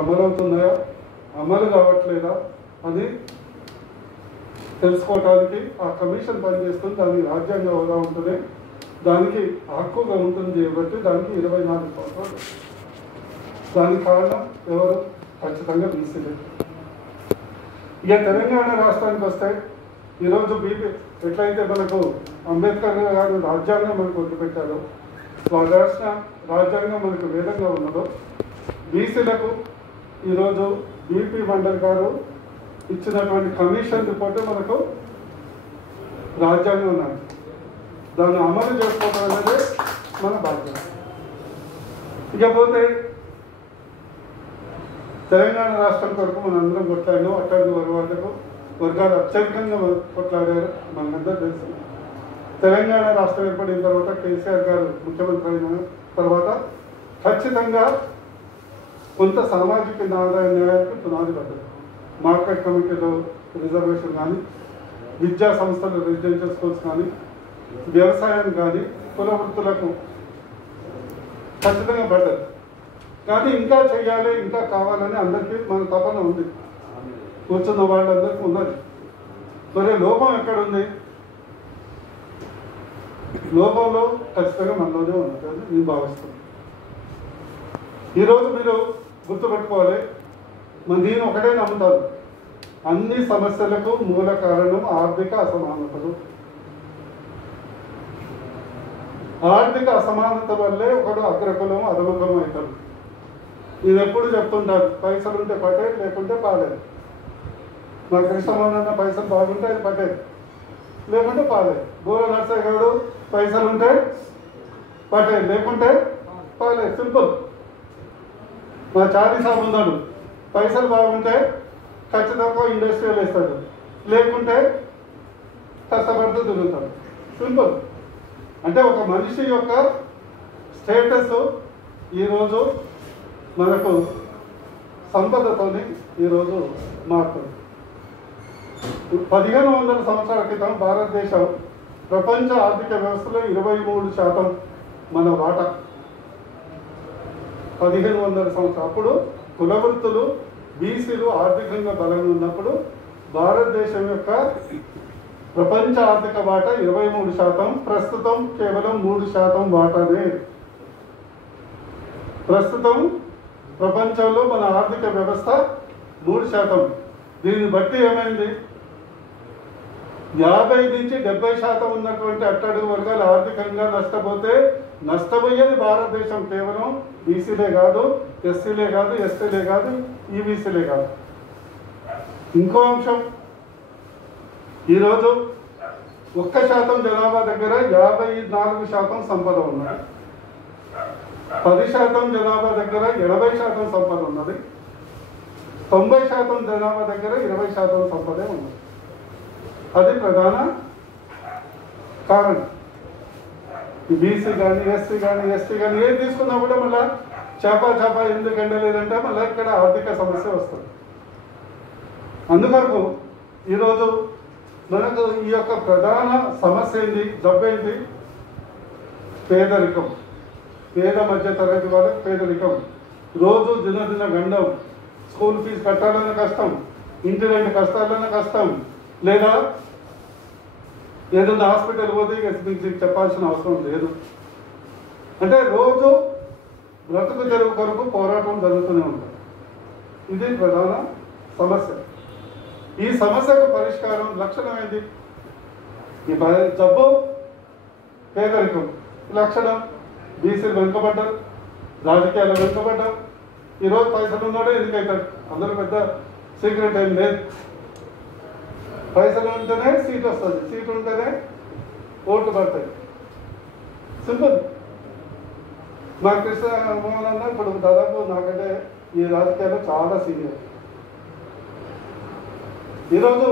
అమలవుతున్నాయా, అమలు కావట్లేదా అని తెలుసుకోవడానికి ఆ కమిషన్ పనిచేస్తుంది. దానికి రాజ్యాంగ హోదా ఉంటుంది, దానికి హక్కుగా ఉంటుంది కాబట్టి దానికి 24 సంవత్సరాలు. దానికి కారణం ఎవరు? ఖచ్చితంగా బీసీలే. ఇక తెలంగాణ రాష్ట్రానికి వస్తే ఈరోజు బీపీ ఎట్లయితే మనకు అంబేద్కర్ గారు రాజ్యాంగం మనకు వదిలిపెట్టారో, వారు రాసిన రాజ్యాంగం మనకు వేదంగా ఉన్నదో, బీసీలకు ఈరోజు బీపీ మండల్ గారు ఇచ్చినటువంటి కమిషన్ రిపోర్టు మనకు రాజ్యాంగం ఉన్నది. దాన్ని అమలు చేసుకోవడం అనేది మన బాధ్యత. ఇకపోతే తెలంగాణ రాష్ట్రం కొరకు మనందరం కొట్లాడినాం. అట్టడుగు వర్గాలు అత్యధికంగా కొట్లాడారు, మనందరూ తెలుసు. తెలంగాణ రాష్ట్రం ఏర్పడిన తర్వాత కేసీఆర్ గారు ముఖ్యమంత్రి అయిన తర్వాత ఖచ్చితంగా కొంత సామాజిక న్యాయానికి పునాది పడ్డది. మార్కెట్ కమిటీలో రిజర్వేషన్ కానీ, విద్యా సంస్థలు రెసిడెన్షియల్ స్కూల్స్ కానీ, వ్యవసాయం కానీ, కుల వృత్తులకు ఖచ్చితంగా పడ్డది. కానీ ఇంకా చెయ్యాలి, ఇంకా కావాలని అందరికీ మన తపన ఉంది, కూర్చున్న వాళ్ళందరికీ ఉన్నది. మరి లోపం ఎక్కడుంది? లోపంలో ఖచ్చితంగా మనలోనే ఉన్నది అని నేను భావిస్తున్నాను. ఈరోజు మీరు గుర్తుపెట్టుకోవాలి, నేను ఒకటే నమ్ముతాను, అన్ని సమస్యలకు మూల కారణం ఆర్థిక అసమానతలు. ఆర్థిక అసమానత వల్లే ఒకడు అగ్రకులం అధమకులం అవుతాడు. ఇది ఎప్పుడు చెప్తుంటారు, పైసలు ఉంటే పటేల్, లేకుంటే పాలేదు. మా కృష్ణమోహన్ పైసలు బాగుంటే అది పటేల్, లేకుంటే పాలేదు. గోర నర్సయ్య గారు పైసలు ఉంటే పటేల్, లేకుంటే పాలేదు. సింపుల్. మా చారీ సాబ్ ఉన్నాడు, పైసలు బాగుంటే ఖచ్చితంగా ఇండస్ట్రియల్ వేస్తాడు, లేకుంటే కష్టపడుతూ తిరుగుతాడు. సింపుల్. అంటే ఒక మనిషి యొక్క స్టేటస్ ఈరోజు మనకు సంపదతోని ఈరోజు మారుతుంది. 1500 సంవత్సరాల క్రితం భారతదేశం ప్రపంచ ఆర్థిక వ్యవస్థలో 23% మన వాటా. 1500 సంవత్సరాలు అప్పుడు కుల వృత్తులు, బీసీలు ఆర్థికంగా బలంగా ఉన్నప్పుడు భారతదేశం యొక్క ప్రపంచ ఆర్థిక వాటా 23%. ప్రస్తుతం కేవలం 3% వాటానే. ప్రస్తుతం ప్రపంచంలో మన ఆర్థిక వ్యవస్థ 3%. దీన్ని బట్టి ఏమైంది? 50 నుంచి 70% ఉన్నటువంటి అట్టడుగు వర్గాలు ఆర్థికంగా నష్టపోతే, నష్టపోయేది భారతదేశం కేవలం బీసీలే కాదు, ఎస్సీలే కాదు, ఎస్టీలే కాదు, ఈబీసీలే కాదు. ఇంకో అంశం, ఈరోజు 1% జనాభా దగ్గర 54% సంపద ఉన్నది. 10% జనాభా దగ్గర 80% సంపద ఉన్నది. 90% జనాభా దగ్గర 20% సంపదే ఉన్నది. అది ప్రధాన కారణం. బీసీ కానీ, ఎస్సీ కానీ, ఎస్టీ కానీ ఏది తీసుకున్నా కూడా మళ్ళీ చేప ఎందుకు ఎండలేదంటే మళ్ళీ ఇక్కడ ఆర్థిక సమస్య వస్తుంది. అందువరకు ఈరోజు మనకు ఈ యొక్క ప్రధాన సమస్య ఏంటి, జబ్బేంటి? పేదరికం. పేద మధ్య తరగతి వాళ్ళకి పేదరికం. రోజు దినదిన గండం. స్కూల్ ఫీజు కట్టాలన్న కష్టం, ఇంటి రెండు కష్టాలన్న కష్టం, లేదా ఏదైనా హాస్పిటల్ పోతే మీకు చెప్పాల్సిన అవసరం లేదు. అంటే రోజు బ్రతుకు తెరువు కొరకు పోరాటం జరుగుతూనే ఉంటుంది. ఇది ప్రధాన సమస్య. ఈ సమస్యకు పరిష్కారం లక్షణం ఏంటి? ఈ జబ్బు పేదరికం. లక్షణం బీసీలు వెనుకబడ్డారు, రాజకీయాలు వెనుకబడ్డారు. ఈరోజు పైసలు ఉన్నాడో ఎందుకైతాడు? అందరూ పెద్ద సీక్రెట్ ఏం లేదు. పైసలు ఉంటేనే సీట్ వస్తుంది, సీట్ ఉంటేనే ఓట్లు పడతాయి. సింపుల్. మా కృష్ణమోహన్ అన్న ఇప్పుడు దాదాపు నాకంటే ఈ రాజకీయాల్లో చాలా సీనియర్. ఈరోజు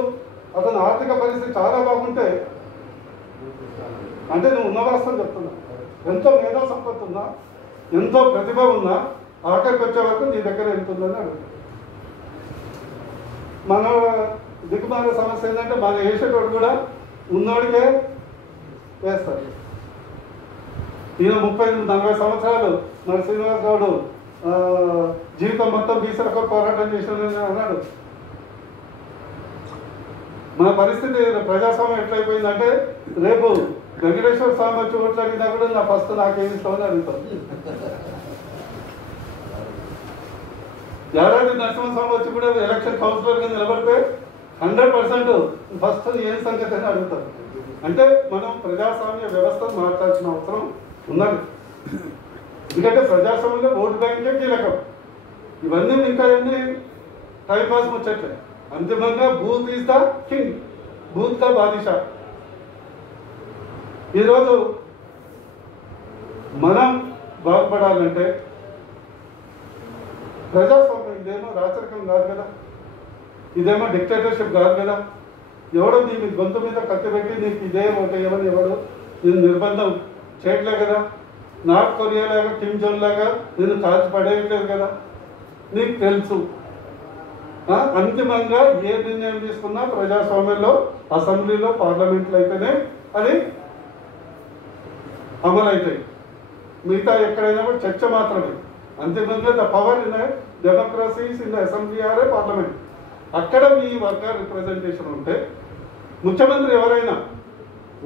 అతని ఆర్థిక పరిస్థితి చాలా బాగుంటే, అంటే నువ్వు ఉన్న వాస్తవం చెప్తున్నా, ఎంతో మేధో సంపత్తి ఉన్నా, ఎంతో ప్రతిభ ఉన్నా, ఆఖరికి వచ్చే వరకు నీ దగ్గర వెళ్తుందని అడుగుతాడు. మన దిగుమాల సమస్య ఏంటంటే మన వేసేటోడు కూడా ఉన్నోడికే వేస్తాడు. ఈయన 30-40 సంవత్సరాలు మన శ్రీనివాస్ గౌడ్ జీవితం మొత్తం బీసీలకు పోరాటం చేసిన అన్నాడు. మన పరిస్థితి ప్రజాస్వామ్యం ఎట్లయిపోయిందంటే రేపు వెంకటేశ్వర స్వామి వచ్చి ఓట్లు అడిగినా కూడా నా ఫస్ట్ నాకేమి ఇస్తామని అడుగుతాను. ఏడాది నరసింహస్వామి వచ్చి కూడా ఎలక్షన్ కౌన్సిలర్గా నిలబడితే 100% ఫస్ట్ ఏం సంగతి అని అడుగుతారు. అంటే మనం ప్రజాస్వామ్య వ్యవస్థను మార్చాల్సిన అవసరం ఉన్నది. ఎందుకంటే ప్రజాస్వామ్యంలో ఓటు బ్యాంకే కీలకం. ఇవన్నీ ఇంకా ఎన్ని టైంపాస్ ముచ్చట్లే. అంతిమంగా booth is the king, booth కా బాదిషా. ఈరోజు మనం బాగుపడాలంటే ప్రజాస్వామ్యం ఇదేమో రాచరికం కాదు కదా, ఇదేమో డిక్టేటర్షిప్ కాదు కదా. ఎవడో నీ గొంతు మీద కత్తి పెట్టి నీకు ఇదే ఒకటి ఏమని ఎవడు నేను నిర్బంధం చేయట్లే కదా. నార్త్ కొరియా లాగా కిమ్ జోన్ లాగా నేను కాల్చి పడేయట్లేదు కదా. నీకు తెలుసు అంతిమంగా ఏ నిర్ణయం తీసుకున్నా ప్రజాస్వామ్యంలో అసెంబ్లీలో పార్లమెంట్లో అయితేనే అది అమలు అవుతాయి. మిగతా ఎక్కడైనా కూడా చర్చ మాత్రమే. అంతిమంగా the power in democracies in the assembly or A parliament. అక్కడ మీ వర్గ రిప్రజెంటేషన్ ఉంటే ముఖ్యమంత్రి ఎవరైనా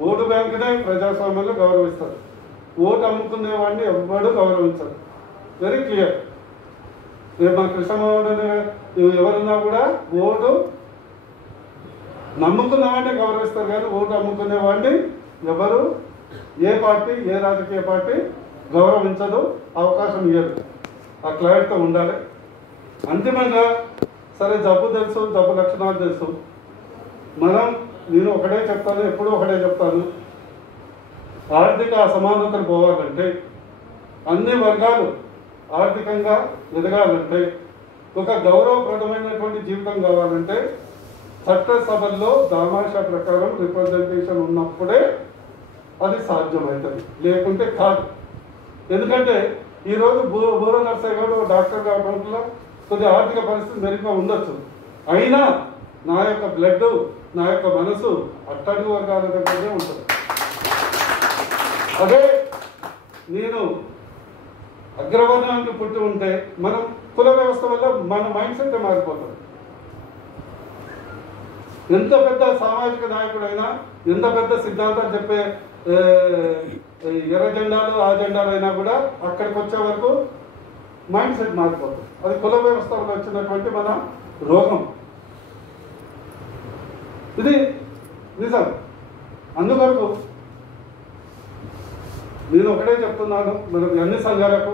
ఓటు బ్యాంకునే ప్రజాస్వామ్యంలో గౌరవిస్తారు. ఓటు అమ్ముకునే వాడిని ఎవరు గౌరవించరు. Very clear. రేపు మా కృష్ణమోహన్ ఎవరున్నా కూడా ఓటు నమ్ముకున్న వాడిని గౌరవిస్తారు, కానీ ఓటు అమ్ముకునే వాడిని ఎవరు ఏ పార్టీ ఏ రాజకీయ పార్టీ గౌరవించదు, అవకాశం ఇవ్వదు. ఆ క్లారిటీతో ఉండాలి. అంతిమంగా సరే జబ్బు తెలుసు, జబ్బు లక్షణాలు తెలుసు. నేను ఒకటే చెప్తాను, ఎప్పుడూ ఒకటే చెప్తాను. ఆర్థిక అసమానతలు పోవాలంటే, అన్ని వర్గాలు ఆర్థికంగా ఎదగాలంటే, ఒక గౌరవప్రదమైనటువంటి జీవితం కావాలంటే చట్టసభల్లో దామాషా ప్రకారం రిప్రజెంటేషన్ ఉన్నప్పుడే అది సాధ్యమవుతుంది, లేకుంటే కాదు. ఎందుకంటే ఈరోజు బూర నర్సయ్య గారు డాక్టర్ కావడంలో కొద్దిగా ఆర్థిక పరిస్థితి మెరుగ్గా ఉండొచ్చు. అయినా నా యొక్క బ్లడ్, నా యొక్క మనసు అట్టడుగు వర్గాల దగ్గరనే ఉంటుంది. అదే నేను అగ్రవర్ణానికి పుట్టి ఉంటే మనం కుల వ్యవస్థ వల్ల మన మైండ్ సెట్ మారిపోతుంది. ఎంత పెద్ద సామాజిక నాయకుడైనా, ఎంత పెద్ద సిద్ధాంతాలు చెప్పే ఎర్ర జెండాలు ఆ జెండాలు అయినా కూడా అక్కడికి వచ్చే వరకు మైండ్ సెట్ మారిపోతుంది. అది కుల వ్యవస్థ వల్ల వచ్చినటువంటి మన రోగం. ఇది నిజం. అందువరకు నేను ఒకటే చెప్తున్నాను, మనకు అన్ని సంఘాలకు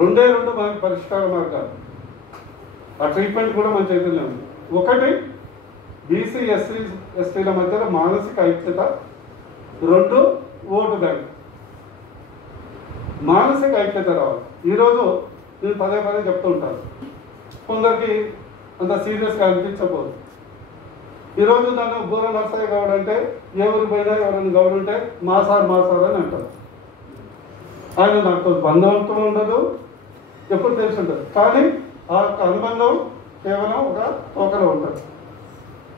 రెండే మనకి పరిష్కార మార్గాలు. ఆ ట్రీట్మెంట్ కూడా మన చేతుల్లో ఉంది. ఒకటి బీసీ ఎస్సీ ఎస్టీల మధ్యలో మానసిక ఐక్యత, రెండు ఓటు బ్యాంక్. మానసిక ఐక్యత రావాలి. ఈరోజు నేను పదే చెప్తూ ఉంటాను, కొందరికి అంత సీరియస్గా అనిపించకూడదు. ఈరోజు నన్ను బూర నర్సయ్య గౌడ్ అంటే ఏ ఊరి పోయినా ఎవరైనా గౌడ్ ఉంటే మా సార్ అని అంటారు. ఆయన నాకు బంధుత్వం ఉండదు, ఎప్పుడు తెలిసి ఉంటుంది, కానీ ఆ అనుబంధం కేవలం ఒక తోకలో ఉంటుంది.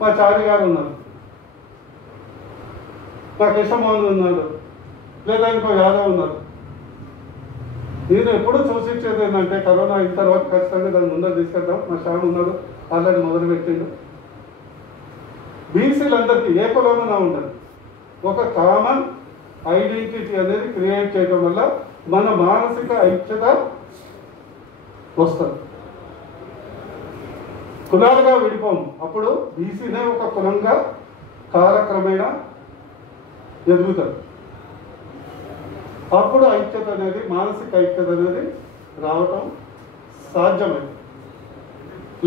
మా చారి గారు ఉన్నారు, మా కృష్ణమోహన్ ఉన్నాడు, లేదా ఇంకో యాదవ్ ఉన్నారు. నేను ఎప్పుడు చూసించేది ఏంటంటే కరోనా అయిన తర్వాత ఖచ్చితంగా దాన్ని ముందర తీసుకెళ్తాం. మా శ్యామ్ ఉన్నాడు, ఆల్రెడీ మొదలుపెట్టిండు. బీసీలందరికీ ఏ కులంలో ఉంటుంది, ఒక కామన్ ఐడెంటిటీ అనేది క్రియేట్ చేయడం వల్ల మన మానసిక ఐక్యత వస్తుంది. కులాలుగా విడిపోము. అప్పుడు బీసీనే ఒక కులంగా కాలక్రమేణా ఎదుగుతారు. అప్పుడు ఐక్యత అనేది, మానసిక ఐక్యత అనేది రావటం సాధ్యమైంది.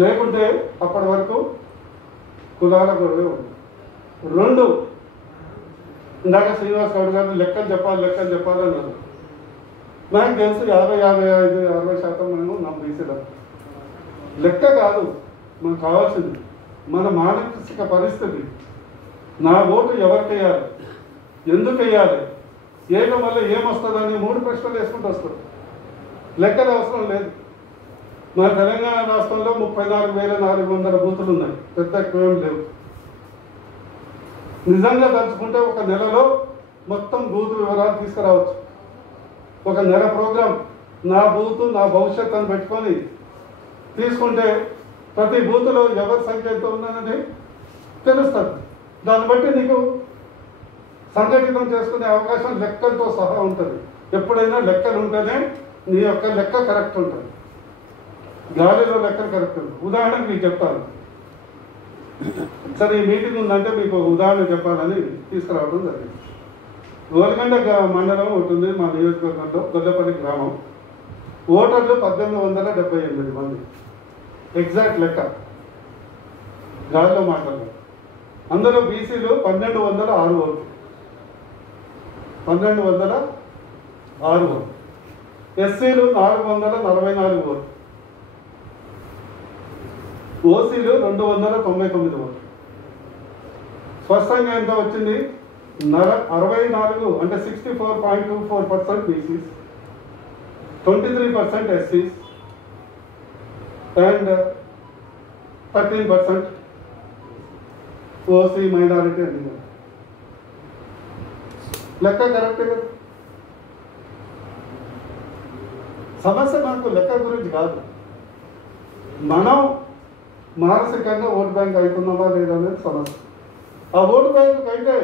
లేకుంటే అప్పటి వరకు కులాల గొడవే ఉంది. రెండు, ఇందాక శ్రీనివాస్ గౌడ్ గారు లెక్కలు చెప్పాలి అన్నారు. నాకు తెలుసు 50-55-60% మేము నా బీసీలో. లెక్క కాదు మనకు కావాల్సింది, మన మానసిక పరిస్థితి. నా ఓటు ఎవరికి వేయాలి, ఎందుకు వేయాలి, వేయడం వల్ల ఏమొస్తుందని 3 ప్రశ్నలు వేసుకుంటూ వస్తుంది. లెక్కలు అవసరం లేదు. మన తెలంగాణ రాష్ట్రంలో 34,400 బూతులు ఉన్నాయి, పెద్ద ఎక్కువేం లేవు. నిజంగా తలుచుకుంటే ఒక నెలలో మొత్తం బూతు వివరాలు తీసుకురావచ్చు. ఒక నెల ప్రోగ్రాం నా బూతు నా భవిష్యత్తు అని పెట్టుకొని తీసుకుంటే ప్రతి బూతులో ఎవరి సంఖ్య ఎంత ఉన్నదని తెలుస్తుంది. దాన్ని బట్టి నీకు సంఘటితం చేసుకునే అవకాశం లెక్కలతో సహా ఉంటుంది. ఎప్పుడైనా లెక్కలు ఉంటేనే నీ యొక్క లెక్క కరెక్ట్ ఉంటుంది, గాలిలో లెక్కలు కరెక్ట్ ఉంటుంది. ఉదాహరణకు మీకు చెప్తాను. సరే, ఈ మీటింగ్ ఉందంటే మీకు ఉదాహరణ చెప్పాలని తీసుకురావడం జరిగింది. గోల్కొండ మండలం ఉంటుంది మా నియోజకవర్గంలో, గొల్లపల్లి గ్రామం. ఓటర్లు 1878 మంది, ఎగ్జాక్ట్ లెక్క, గాలిలో మాట్లాడారు. అందులో బీసీలు 1206 ఓట్లు, 1206 ఓట్లు. ఎస్సీలు 444 ఓట్లు, ఓసీలు 299 ఓట్లు. స్పష్టంగా ఎంత వచ్చింది? 64 అంటే 64.24% బీసీస్, 23% ఎస్సీస్ అండ్ 13% ఓసీ మైనారిటీ అని. లెక్క కరెక్టే కదా. సమస్య మనకు లెక్క గురించి కాదు, మనం మానసికంగా ఓటు బ్యాంక్ అవుతున్నామా లేదా అనేది సమస్య. ఆ ఓటు బ్యాంకు అయితే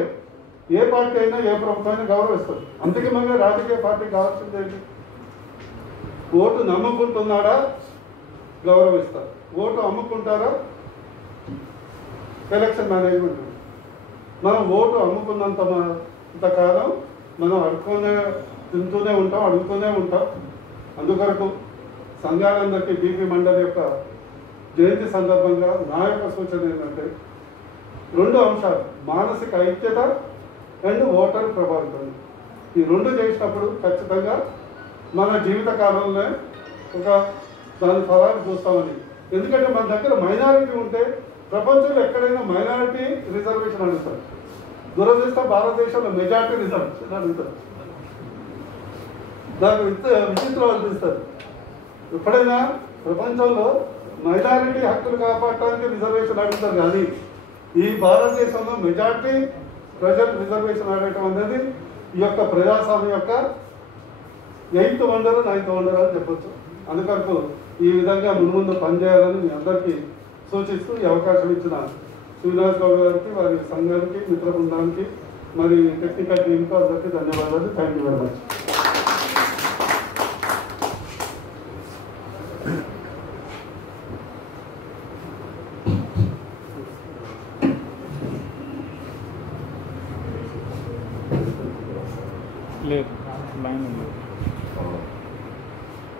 ఏ పార్టీ అయినా ఏ ప్రభుత్వాన్ని గౌరవిస్తుంది. అందుకే మన రాజకీయ పార్టీ కావాల్సిందేంటి? ఓటు నమ్ముకుంటున్నాడా గౌరవిస్తారు, ఓటు అమ్ముకుంటారా ఎలక్షన్ మేనేజ్మెంట్. మనం ఓటు అమ్ముకున్నంత కాలం మనం తింటూనే ఉంటాం, అడుగుతూనే ఉంటాం. అందుకొరకు సంఘాలందరికీ బీపీ మండలి యొక్క జయంతి సందర్భంగా నా యొక్క సూచన ఏంటంటే 2 అంశాలు: మానసిక ఐక్యత అండ్ ఓటర్ ప్రభావితం. ఈ 2 చేసినప్పుడు ఖచ్చితంగా మన జీవిత కాలంలో దాని ఫలాలు చూస్తామని. ఎందుకంటే మన దగ్గర మైనారిటీ ఉంటే ప్రపంచంలో ఎక్కడైనా మైనారిటీ రిజర్వేషన్ అడుగుతారు. దురదృష్టం భారతదేశంలో మెజారిటీ రిజర్వేషన్ అడుగుతారు. దానికి విచిత్రం అనిపిస్తారు. ఎప్పుడైనా ప్రపంచంలో మైనారిటీ హక్కులు కాపాడటానికి రిజర్వేషన్ అడుగుతారు, కానీ ఈ భారతదేశంలో మెజారిటీ ప్రజలు రిజర్వేషన్ అడగటం అనేది ఈ యొక్క ప్రజాస్వామ్యం యొక్క 8th వండర్ 9th వండర్ అని చెప్పొచ్చు. అందుకొరకు ఈ విధంగా ముందు పనిచేయాలని మీ అందరికీ సూచిస్తూ ఈ అవకాశం ఇచ్చిన శ్రీనివాస్ గౌడ్ గారికి, వారి సంఘానికి, మిత్ర బృందానికి, మరి టెక్నికల్ టీంకు అందరికీ ధన్యవాదాలు. Thank you very much.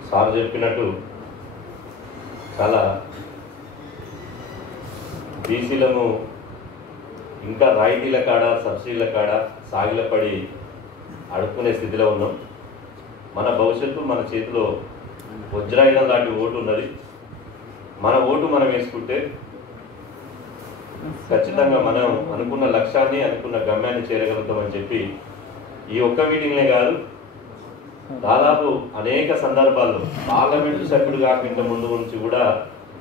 Sir చెప్పినట్టు చాలా బీసీలము ఇంకా రాయితీల కాడ, సబ్సిడీల కాడ సాగిల పడి అడుక్కునే స్థితిలో ఉన్నాం. మన భవిష్యత్తు మన చేతిలో వజ్రాయుధం లాంటి ఓటు ఉన్నది. మన ఓటు మనం వేసుకుంటే ఖచ్చితంగా మనం అనుకున్న లక్ష్యాన్ని, అనుకున్న గమ్యాన్ని చేరగలుగుతామని చెప్పి ఈ ఒక్క మీటింగ్లే కాదు, దాదాపు అనేక సందర్భాల్లో పార్లమెంటు సభ్యుడు కాకుండా ముందు నుంచి కూడా,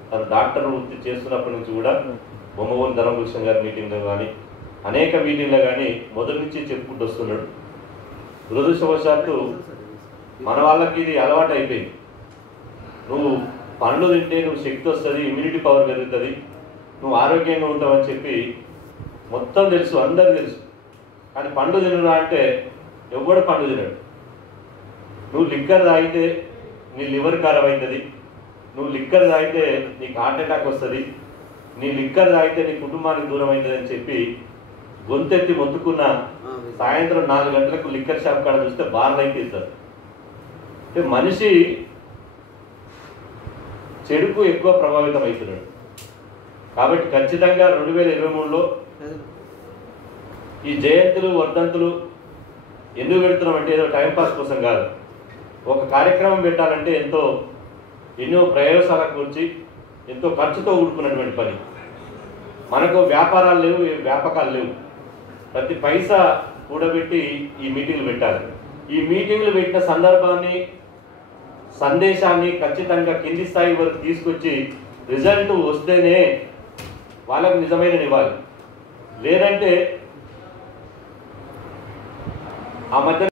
తను డాక్టర్ వృత్తి చేస్తున్నప్పటి నుంచి కూడా బొమ్మవోని ధర్మభూషణ్ గారి మీటింగ్లో కానీ, అనేక మీటింగ్లో కానీ మొదటి నుంచి చెప్పుకుంటూ వస్తున్నాడు. దురదృష్టవశాత్తు మన వాళ్ళకి ఇది అలవాటు అయిపోయింది. నువ్వు పండ్లు తింటే నువ్వు శక్తి వస్తుంది, ఇమ్యూనిటీ పవర్ పెరుగుతుంది, నువ్వు ఆరోగ్యంగా ఉంటావని చెప్పి మొత్తం తెలుసు, అందరికి తెలుసు. కానీ పండ్లు తినరా అంటే ఎవడు పండ్లు తినడు. నువ్వు లిక్కర్ తాగితే నీ లివర్ ఖరాబ్ అవుతుంది, నువ్వు లిక్కర్ తాగితే నీకు హార్ట్ అటాక్ వస్తుంది, నీ లిక్కర్ తాగితే నీ కుటుంబానికి దూరం అవుతుంది అని చెప్పి గొంతెత్తి మొత్తుకున్న సాయంత్రం 4 గంటలకు లిక్కర్ షాప్ కాడ చూస్తే బార్లు అయితే ఇస్తారు. అంటే మనిషి చెడుకు ఎక్కువ ప్రభావితం అవుతున్నాడు. కాబట్టి ఖచ్చితంగా 2023లో ఈ జయంతులు, వర్ధంతులు ఎందుకు పెడుతున్నామంటే ఏదో టైంపాస్ కోసం కాదు. ఒక కార్యక్రమం పెట్టాలంటే ఎన్నో ప్రయోజనాల గురించి, ఎంతో ఖర్చుతో కూడుకున్నటువంటి పని. మనకు వ్యాపారాలు లేవు, వ్యాపకాలు లేవు. ప్రతి పైసా కూడబెట్టి ఈ మీటింగ్లు పెట్టాలి. ఈ మీటింగ్లు పెట్టిన సందర్భాన్ని, సందేశాన్ని ఖచ్చితంగా కింది స్థాయి వరకు తీసుకొచ్చి రిజల్ట్ వస్తేనే వాళ్ళకు నిజమైన ఇవ్వాలి. లేదంటే ఆ మధ్య